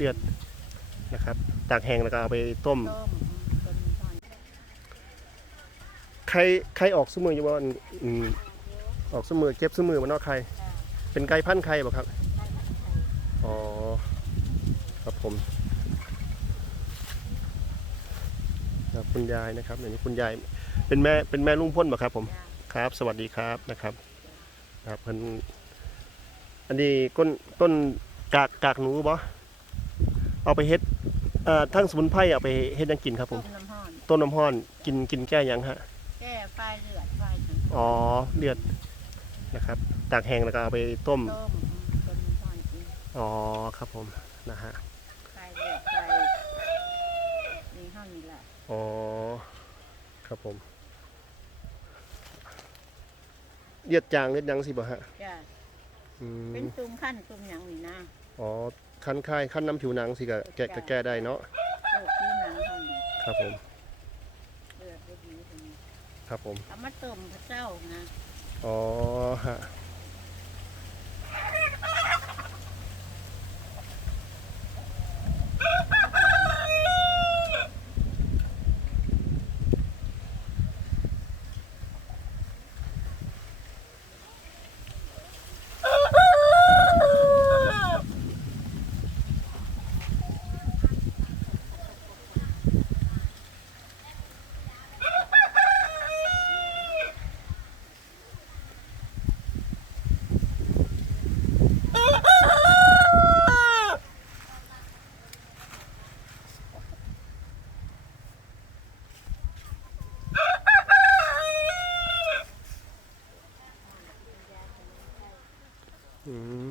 เดือดนะครับตากแห้งแล้วก็เอาไปต้ม ใครใครออกสมืออยู่ว่าอืมออกสมือเก็บสมือมันเนอกใคร เป็นไก่พันธุ์ใครบ่ครับ อ๋อ ครับผมครับคุณยายนะครับอันนี้คุณยายเป็นแม่เป็นแม่ลุงพ่นบ่ครับผม ครับ สวัสดีครับนะครับ ครับเพิ่นอันนี้ก้นต้นกากกากหนูบ่ เอาไปเฮ็ดเอ่อทั้งสมุนไพรเอาไปเฮ็ดหยังกินครับผต้มมน้ำห้อน ต้นน้ำห้อนกินกินแก้หยังฮะแก้ไฟเลือดไฟถึงอ๋อเลือดนะครับตากแห้งแล้วก็เอาไปต้มต้มต้มน้ำห้อนกินอ๋อครับผมนะฮะไฟเลือดไฟนี่ห้องนี่แหละอ๋อครับผมเลือดจางเลือดหยังสิบ่ฮะ จ้ะ อืมเป็นตุ่มขั้นตุ่มหยังนี่นะอ๋อคันคายคันน้ำผิวหนังสิก็แก้ก็แก้ได้เนาะโรคผิวหนังห้องนี่ครับผมเลือดบ่ดีตรงนี้ครับผมเอามาต้มพระเจ้านะอ๋อฮะ อืม